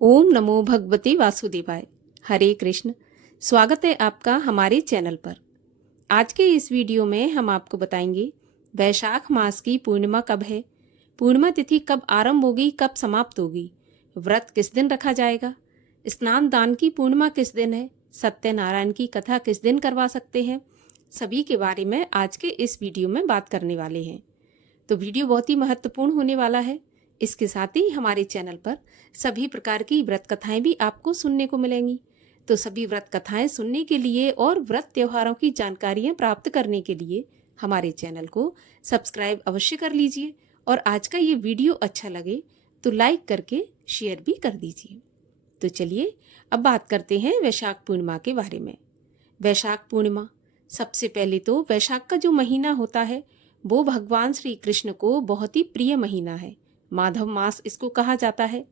ओम नमो भगवते वासुदेवाय। हरे कृष्ण। स्वागत है आपका हमारे चैनल पर। आज के इस वीडियो में हम आपको बताएंगे वैशाख मास की पूर्णिमा कब है, पूर्णिमा तिथि कब आरंभ होगी, कब समाप्त होगी, व्रत किस दिन रखा जाएगा, स्नान दान की पूर्णिमा किस दिन है, सत्यनारायण की कथा किस दिन करवा सकते हैं, सभी के बारे में आज के इस वीडियो में बात करने वाले हैं। तो वीडियो बहुत ही महत्वपूर्ण होने वाला है। इसके साथ ही हमारे चैनल पर सभी प्रकार की व्रत कथाएं भी आपको सुनने को मिलेंगी। तो सभी व्रत कथाएं सुनने के लिए और व्रत त्योहारों की जानकारियां प्राप्त करने के लिए हमारे चैनल को सब्सक्राइब अवश्य कर लीजिए और आज का ये वीडियो अच्छा लगे तो लाइक करके शेयर भी कर दीजिए। तो चलिए अब बात करते हैं वैशाख पूर्णिमा के बारे में। वैशाख पूर्णिमा, सबसे पहले तो वैशाख का जो महीना होता है वो भगवान श्री कृष्ण को बहुत ही प्रिय महीना है। माधव मास इसको कहा जाता है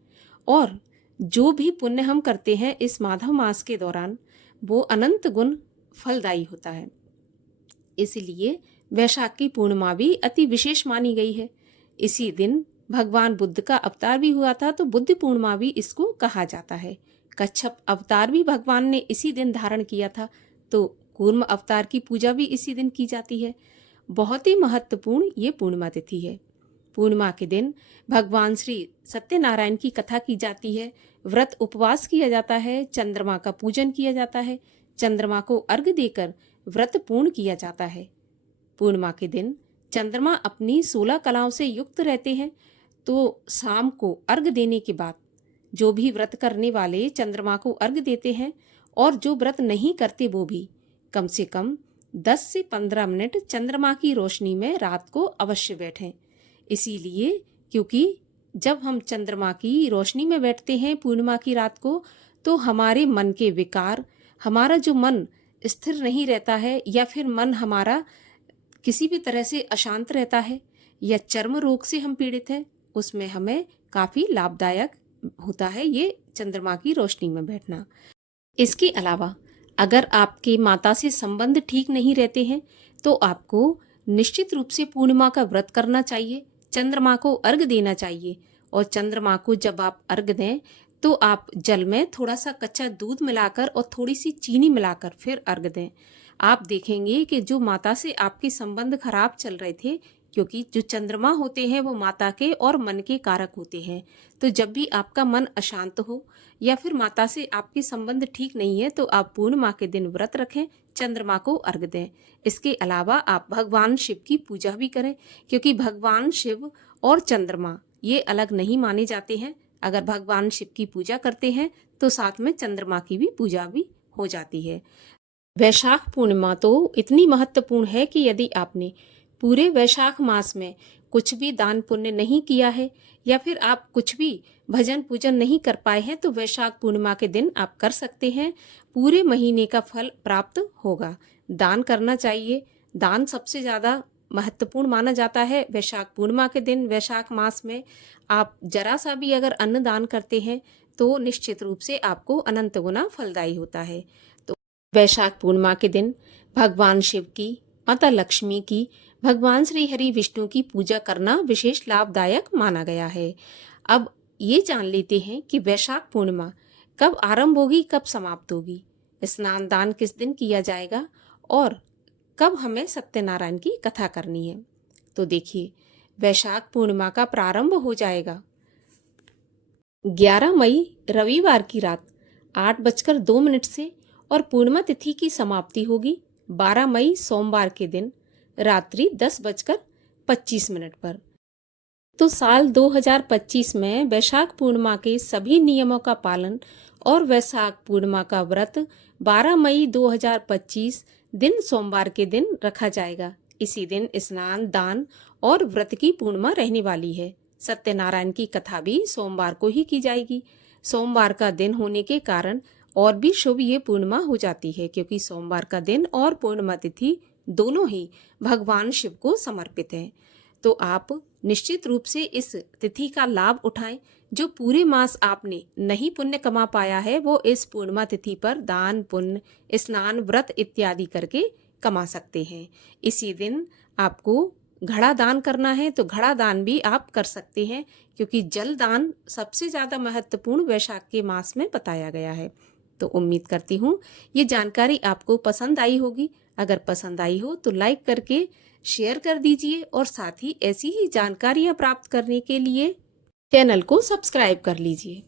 और जो भी पुण्य हम करते हैं इस माधव मास के दौरान वो अनंत गुण फलदायी होता है। इसलिए वैशाख की पूर्णिमा भी अति विशेष मानी गई है। इसी दिन भगवान बुद्ध का अवतार भी हुआ था, तो बुद्ध पूर्णिमा भी इसको कहा जाता है। कच्छप अवतार भी भगवान ने इसी दिन धारण किया था, तो कूर्म अवतार की पूजा भी इसी दिन की जाती है। बहुत ही महत्वपूर्ण ये पूर्णिमा तिथि है। पूर्णिमा के दिन भगवान श्री सत्यनारायण की कथा की जाती है, व्रत उपवास किया जाता है, चंद्रमा का पूजन किया जाता है, चंद्रमा को अर्घ्य देकर व्रत पूर्ण किया जाता है। पूर्णिमा के दिन चंद्रमा अपनी 16 कलाओं से युक्त रहते हैं, तो शाम को अर्घ्य देने के बाद जो भी व्रत करने वाले चंद्रमा को अर्घ्य देते हैं और जो व्रत नहीं करते वो भी कम से कम 10 से 15 मिनट चंद्रमा की रोशनी में रात को अवश्य बैठें। इसीलिए क्योंकि जब हम चंद्रमा की रोशनी में बैठते हैं पूर्णिमा की रात को, तो हमारे मन के विकार, हमारा जो मन स्थिर नहीं रहता है या फिर मन हमारा किसी भी तरह से अशांत रहता है या चर्म रोग से हम पीड़ित हैं, उसमें हमें काफ़ी लाभदायक होता है ये चंद्रमा की रोशनी में बैठना। इसके अलावा अगर आपके माता से संबंध ठीक नहीं रहते हैं तो आपको निश्चित रूप से पूर्णिमा का व्रत करना चाहिए, चंद्रमा को अर्घ्य देना चाहिए। और चंद्रमा को जब आप अर्घ्य दें तो आप जल में थोड़ा सा कच्चा दूध मिलाकर और थोड़ी सी चीनी मिलाकर फिर अर्घ्य दें। आप देखेंगे कि जो माता से आपके संबंध खराब चल रहे थे, क्योंकि जो चंद्रमा होते हैं वो माता के और मन के कारक होते हैं, तो जब भी आपका मन अशांत हो या फिर माता से आपके संबंध ठीक नहीं है तो आप पूर्णिमा के दिन व्रत रखें, चंद्रमा को अर्घ्य दें। इसके अलावा आप भगवान शिव की पूजा भी करें, क्योंकि भगवान शिव और चंद्रमा ये अलग नहीं माने जाते हैं। अगर भगवान शिव की पूजा करते हैं तो साथ में चंद्रमा की भी पूजा भी हो जाती है। वैशाख पूर्णिमा तो इतनी महत्वपूर्ण है कि यदि आपने पूरे वैशाख मास में कुछ भी दान पुण्य नहीं किया है या फिर आप कुछ भी भजन पूजन नहीं कर पाए हैं तो वैशाख पूर्णिमा के दिन आप कर सकते हैं। पूरे महीने का फल प्राप्त होगा। दान करना चाहिए। दान सबसे ज़्यादा महत्वपूर्ण माना जाता है वैशाख पूर्णिमा के दिन। वैशाख मास में आप जरा सा भी अगर अन्न दान करते हैं तो निश्चित रूप से आपको अनंत गुना फलदायी होता है। तो वैशाख पूर्णिमा के दिन भगवान शिव की, माता लक्ष्मी की, भगवान श्री हरि विष्णु की पूजा करना विशेष लाभदायक माना गया है। अब ये जान लेते हैं कि वैशाख पूर्णिमा कब आरंभ होगी, कब समाप्त होगी, स्नान दान किस दिन किया जाएगा और कब हमें सत्यनारायण की कथा करनी है। तो देखिए, वैशाख पूर्णिमा का प्रारंभ हो जाएगा 11 मई रविवार की रात 8:02 से और पूर्णिमा तिथि की समाप्ति होगी 12 मई सोमवार के दिन रात्रि 10:25 पर। तो साल 2025 में वैशाख पूर्णिमा के सभी नियमों का पालन और वैशाख पूर्णिमा का व्रत 12 मई 2025 दिन सोमवार के दिन रखा जाएगा। इसी दिन स्नान दान और व्रत की पूर्णिमा रहने वाली है। सत्यनारायण की कथा भी सोमवार को ही की जाएगी। सोमवार का दिन होने के कारण और भी शुभ ये पूर्णिमा हो जाती है, क्योंकि सोमवार का दिन और पूर्णिमा तिथि दोनों ही भगवान शिव को समर्पित हैं। तो आप निश्चित रूप से इस तिथि का लाभ उठाएं। जो पूरे मास आपने नहीं पुण्य कमा पाया है वो इस पूर्णिमा तिथि पर दान पुण्य, स्नान, व्रत इत्यादि करके कमा सकते हैं। इसी दिन आपको घड़ा दान करना है तो घड़ा दान भी आप कर सकते हैं, क्योंकि जल दान सबसे ज़्यादा महत्वपूर्ण वैशाख के मास में बताया गया है। तो उम्मीद करती हूँ ये जानकारी आपको पसंद आई होगी। अगर पसंद आई हो तो लाइक करके शेयर कर दीजिए और साथ ही ऐसी ही जानकारियाँ प्राप्त करने के लिए चैनल को सब्सक्राइब कर लीजिए।